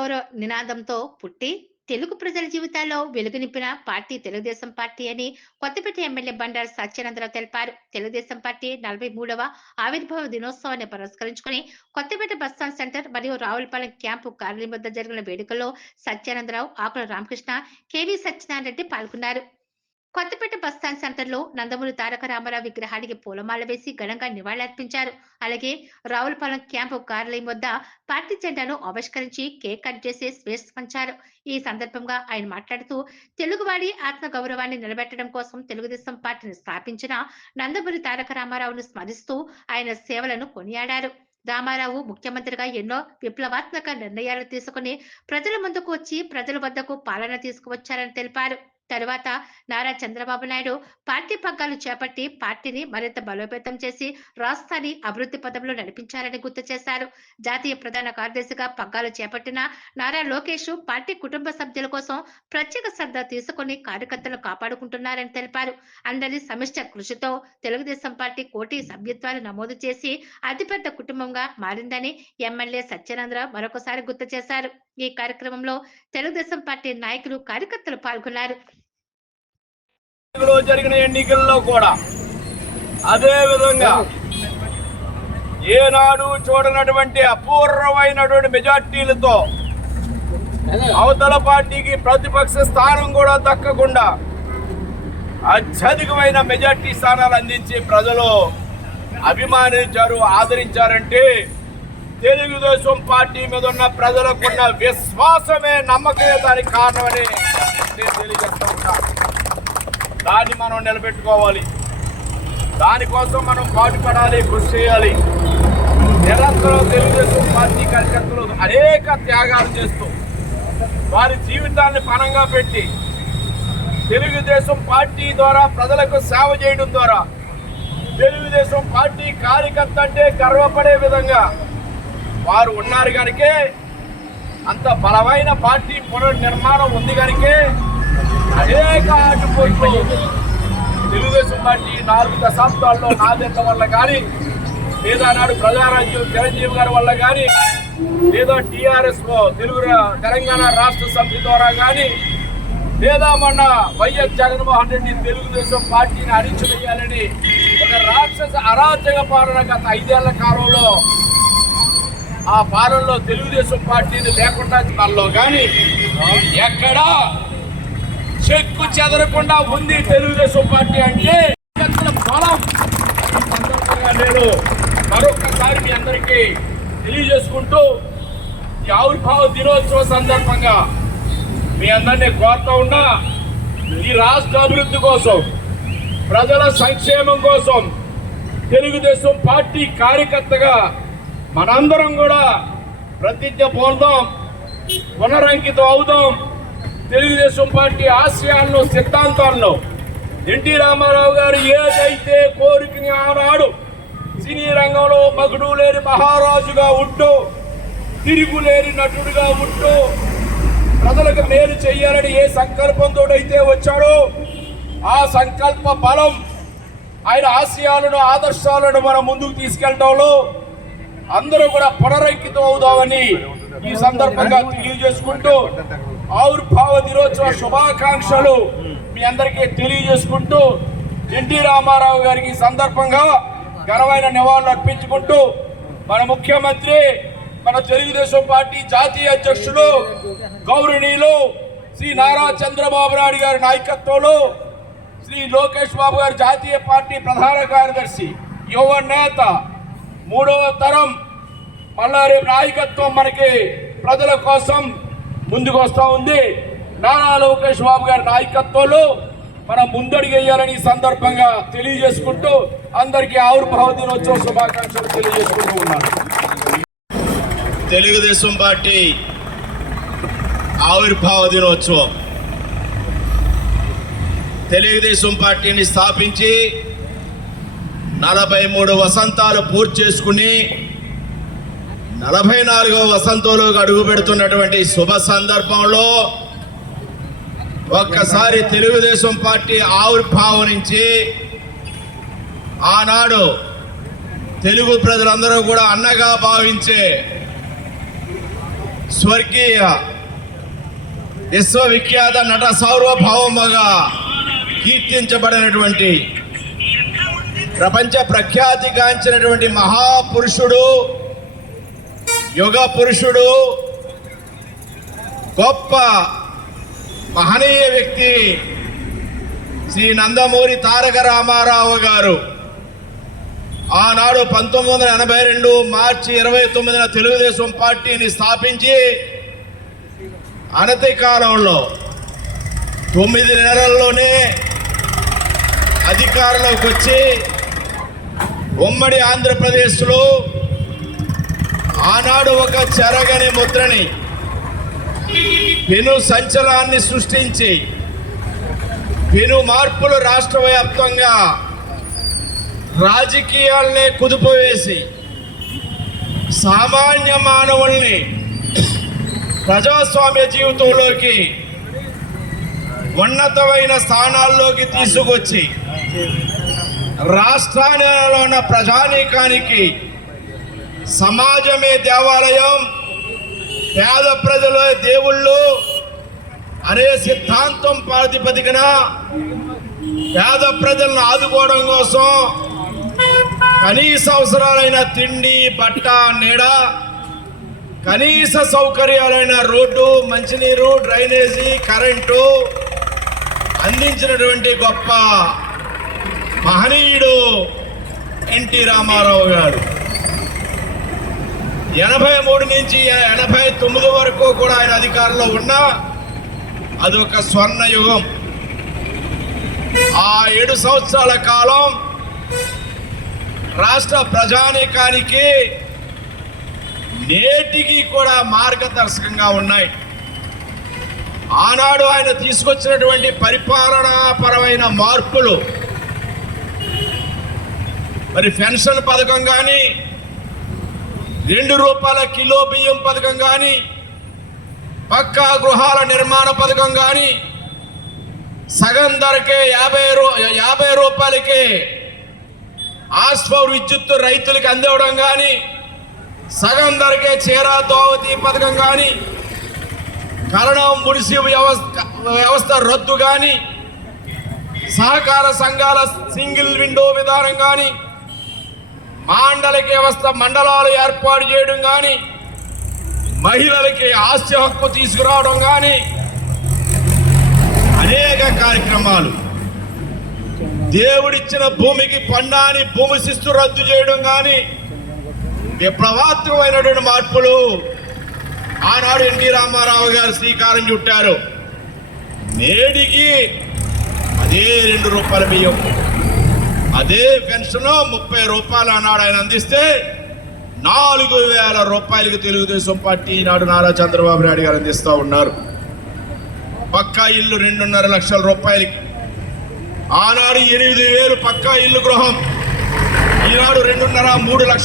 గౌరవ నినాదంతో పుట్టి తెలుగు ప్రజల జీవితాల్లో వెలుగు నింపిన పార్టీ తెలుగుదేశం పార్టీ అని కొత్తపేట ఎమ్మెల్యే బండారు సత్యానందరావు తెలిపారు. తెలుగుదేశం పార్టీ నలభై మూడవ ఆవిర్భావ దినోత్సవాన్ని పురస్కరించుకుని కొత్తపేట బస్టాండ్ సెంటర్ మరియు రావులపాలెం క్యాంపు కార్యాలయం వద్ద జరిగిన వేడుకల్లో సత్యానందరావు ఆకుల రామకృష్ణ కేవీ సత్యనారాయణ రెడ్డి పాల్గొన్నారు. కొత్తపేట బస్టాండ్ సెంటర్లో నందమూరి తారక రామారావు విగ్రహానికి పూలమాల వేసి ఘనంగా నివాళులర్పించారు. అలాగే రావులపాలెం క్యాంపు కార్యాలయం వద్ద పార్టీ జెండాను ఆవిష్కరించి కేక్ కట్ చేసి స్వీట్స్ పంచారు. ఈ సందర్భంగా ఆయన మాట్లాడుతూ తెలుగువాడి ఆత్మ గౌరవాన్ని నిలబెట్టడం కోసం తెలుగుదేశం పార్టీని స్థాపించిన నందమూరి తారక రామారావును స్మరిస్తూ ఆయన సేవలను కొనియాడారు. రామారావు ముఖ్యమంత్రిగా ఎన్నో విప్లవాత్మక నిర్ణయాలు తీసుకుని ప్రజల ముందుకు వచ్చి ప్రజల వద్దకు పాలన తీసుకువచ్చారని తెలిపారు. తరువాత నారా చంద్రబాబు నాయుడు పార్టీ పగ్గాలు చేపట్టి పార్టీని మరింత బలోపేతం చేసి రాష్ట్రాన్ని అభివృద్ధి పదంలో నడిపించారని గుర్తు చేశారు. జాతీయ ప్రధాన కార్యదర్శిగా పగ్గాలు చేపట్టిన నారా లోకేష్ పార్టీ కుటుంబ సభ్యుల కోసం ప్రత్యేక శ్రద్ధ తీసుకుని కార్యకర్తలు కాపాడుకుంటున్నారని తెలిపారు. అందరి సమిష్ట కృషితో తెలుగుదేశం పార్టీ కోటి సభ్యత్వాలు నమోదు చేసి అతిపెద్ద కుటుంబంగా మారిందని ఎమ్మెల్యే సత్యానందరావు మరొకసారి గుర్తు చేశారు. ఈ కార్యక్రమంలో తెలుగుదేశం పార్టీ నాయకులు కార్యకర్తలు పాల్గొన్నారు. లో జరిగిన ఎన్నికల్లో కూడా అదే విధంగా ఏనాడు చూడనటువంటి అపూర్వమైనటువంటి మెజార్టీలతో అవతల పార్టీకి ప్రతిపక్ష స్థానం కూడా దక్కకుండా అత్యధికమైన మెజార్టీ స్థానాలు అందించి ప్రజలు అభిమానించారు ఆదరించారంటే తెలుగుదేశం పార్టీ మీద ఉన్న ప్రజలకున్న విశ్వాసమే నమ్మకమే దానికి కారణమని నేను తెలియజేస్తా ఉంటాను దాన్ని మనం నిలబెట్టుకోవాలి. దానికోసం మనం పాటుపడాలి కృషి చేయాలి. నిరంతరం తెలుగుదేశం పార్టీ కార్యకర్తలు అనేక త్యాగాలు చేస్తూ వారి జీవితాన్ని పణంగా పెట్టి తెలుగుదేశం పార్టీ ద్వారా ప్రజలకు సేవ చేయడం ద్వారా తెలుగుదేశం పార్టీ కార్యకర్త అంటే గర్వపడే విధంగా వారు ఉన్నారు కనుకే అంత బలమైన పార్టీ పునర్నిర్మాణం ఉంది కనుకే అనేక ఆటుపోట్లు తెలుగుదేశం పార్టీ నాలుగు దశాబ్దాల్లో నాదెత్త వల్ల కానీ లేదా నాడు ప్రజారాజ్యం చిరంజీవి గారి వల్ల కానీ లేదా టిఆర్ఎస్ తెలుగు తెలంగాణ రాష్ట్ర సమితి ద్వారా కానీ లేదా మొన్న వైఎస్ జగన్మోహన్ రెడ్డి తెలుగుదేశం పార్టీని అణిచివేయాలని ఒక రాక్షస అరాచక పాలన గత ఐదేళ్ళ కాలంలో ఆ పాలనలో తెలుగుదేశం పార్టీని లేకుండా మనలో కానీ ఎక్కడా చెక్కు చెదరకుండా ఉంది తెలుగుదేశం పార్టీ అంటే. బలం. నేను మరొకసారి మీ అందరికీ తెలియజేసుకుంటూ ఈ ఆవిర్భావ దినోత్సవ సందర్భంగా మీ అందరినీ కోరుతా ఉన్నా ఈ రాష్ట్ర అభివృద్ధి కోసం ప్రజల సంక్షేమం కోసం తెలుగుదేశం పార్టీ కార్యకర్తగా మనందరం కూడా ప్రతిజ్ఞ పోల్దాం పునరంకితం అవుదాం. తెలుగుదేశం పార్టీ ఆశయాలను సిద్ధాంతాలను ఎన్టీ రామారావు గారు ఏదైతే కోరికని ఆనాడు సినీ రంగంలో మగుడు లేని మహారాజుగా ఉంటూ తిరుగులేని నటుడుగా ఉంటూ ప్రజలకు మేలు చేయాలని ఏ సంకల్పంతో అయితే వచ్చాడో ఆ సంకల్ప బలం ఆయన ఆశయాలను ఆదర్శాలను మనం ముందుకు తీసుకెళ్ళడంలో అందరూ కూడా పునరంకితం అవుదామని ఈ సందర్భంగా తెలియజేసుకుంటూ ఆవిర్భావ దినోత్సవ శుభాకాంక్షలు మీ అందరికీ తెలియజేసుకుంటూ ఎన్టీ రామారావు గారికి సందర్భంగా ఘనమైన నివాళులు అర్పించుకుంటూ మన ముఖ్యమంత్రి మన తెలుగుదేశం పార్టీ జాతీయ అధ్యక్షులు గౌరవనీయులు శ్రీ నారా చంద్రబాబు నాయుడు గారి నాయకత్వంలో శ్రీ లోకేష్ బాబు గారు జాతీయ పార్టీ ప్రధాన కార్యదర్శి యువ నేత మూడవ తరం మళ్ళా రేపు నాయకత్వం మనకి ప్రజల కోసం ముందుకు వస్తూ ఉంది. నారా లోకేష్ బాబు గారి నాయకత్వంలో మనం ముందడిగేయాలని ఈ సందర్భంగా తెలియజేసుకుంటూ అందరికీ ఆవిర్భావ దినోత్సవ శుభాకాంక్షలు తెలియజేసుకుంటూ ఉన్నాను. తెలుగుదేశం పార్టీ ఆవిర్భావ దినోత్సవం. తెలుగుదేశం పార్టీని స్థాపించి నలభై మూడు వసంతాలు పూర్తి చేసుకుని నలభై నాలుగో వసంతంలోకి అడుగు పెడుతున్నటువంటి శుభ సందర్భంలో ఒక్కసారి తెలుగుదేశం పార్టీ ఆవిర్భావం నుంచి ఆనాడు తెలుగు ప్రజలందరూ కూడా అన్నగా భావించే స్వర్గీయ విశ్వవిఖ్యాత నట సార్వభౌమగా కీర్తించబడినటువంటి ప్రపంచ ప్రఖ్యాతిగాంచినటువంటి మహాపురుషుడు యుగ పురుషుడు గొప్ప మహనీయ వ్యక్తి శ్రీ నందమూరి తారక రామారావు గారు. ఆనాడు పంతొమ్మిది వందల ఎనభై రెండు మార్చి ఇరవై తొమ్మిదిన తెలుగుదేశం పార్టీని స్థాపించి అనతి కాలంలో తొమ్మిది నెలల్లోనే అధికారంలోకి వచ్చి ఉమ్మడి ఆంధ్రప్రదేశ్లో ఆనాడు ఒక చెరగని ముద్రని పెను సంచలనాన్ని సృష్టించి పెను మార్పులు రాష్ట్ర వ్యాప్తంగా రాజకీయాల్ని కుదుపు వేసి సామాన్య మానవుల్ని ప్రజాస్వామ్య జీవితంలోకి ఉన్నతమైన స్థానాల్లోకి తీసుకొచ్చి రాష్ట్రాలలో ఉన్న ప్రజానీకానికి సమాజమే దేవాలయం. పేద ప్రజలు దేవుళ్ళు. అనే సిద్ధాంతం ప్రాతిపదికన పేద ప్రజలను ఆదుకోవడం కోసం కనీస అవసరాలైన తిండి బట్ట నీడ కనీస సౌకర్యాలైన రోడ్డు మంచినీరు డ్రైనేజీ కరెంటు అందించినటువంటి గొప్ప మహనీయుడు ఎన్టీ రామారావు గారు. ఎనభై మూడు నుంచి ఎనభై తొమ్మిది వరకు కూడా ఆయన అధికారంలో ఉన్నా అది ఒక స్వర్ణ యుగం ఆ ఏడు సంవత్సరాల కాలం రాష్ట్ర ప్రజానీకానికి నేటికి కూడా మార్గదర్శకంగా ఉన్నాయి. ఆనాడు ఆయన తీసుకొచ్చినటువంటి పరిపాలనాపరమైన మార్పులు మరి పెన్షన్ పథకం కానీ రెండు రూపాయల కిలో బియ్యం పథకం కానీ పక్కా గృహాల నిర్మాణ పథకం కానీ సగం ధరకే యాభై రూ యాభై రూపాయలకే ఆస్పౌర్ విద్యుత్తు రైతులకు అందివ్వడం కానీ సగం ధరకే చీరా దోవతి పథకం కానీ కరణం ముడిసి వ్యవస్థ వ్యవస్థ రద్దు కానీ సహకార సంఘాల సింగిల్ విండో విధానం కానీ మాండలిక వ్యవస్థ మండలాలు ఏర్పాటు చేయడం కానీ మహిళలకి ఆస్తి హక్కు తీసుకురావడం కానీ అనేక కార్యక్రమాలు. దేవుడిచ్చిన భూమికి పండాని భూమి శిస్తు రద్దు చేయడం కానీ విప్లవాత్మకమైనటువంటి మార్పులు ఆనాడు ఎన్టీ రామారావు గారు శ్రీకారం చుట్టారు. నేడికి అదే రెండు రూపాయల బియ్యం. అదే పెన్షన్ ముప్పై రూపాయలు అన్నాడు ఆయన అందిస్తే నాలుగు వేల రూపాయలకి తెలుగుదేశం పార్టీ ఈనాడు నారా చంద్రబాబు నాయుడు గారు అందిస్తూ ఉన్నారు. పక్కా ఇల్లు రెండున్నర లక్షల రూపాయలకి. ఆనాడు ఎనిమిది వేలు పక్కా ఇల్లు గృహం. ఈనాడు రెండున్నర మూడు లక్షల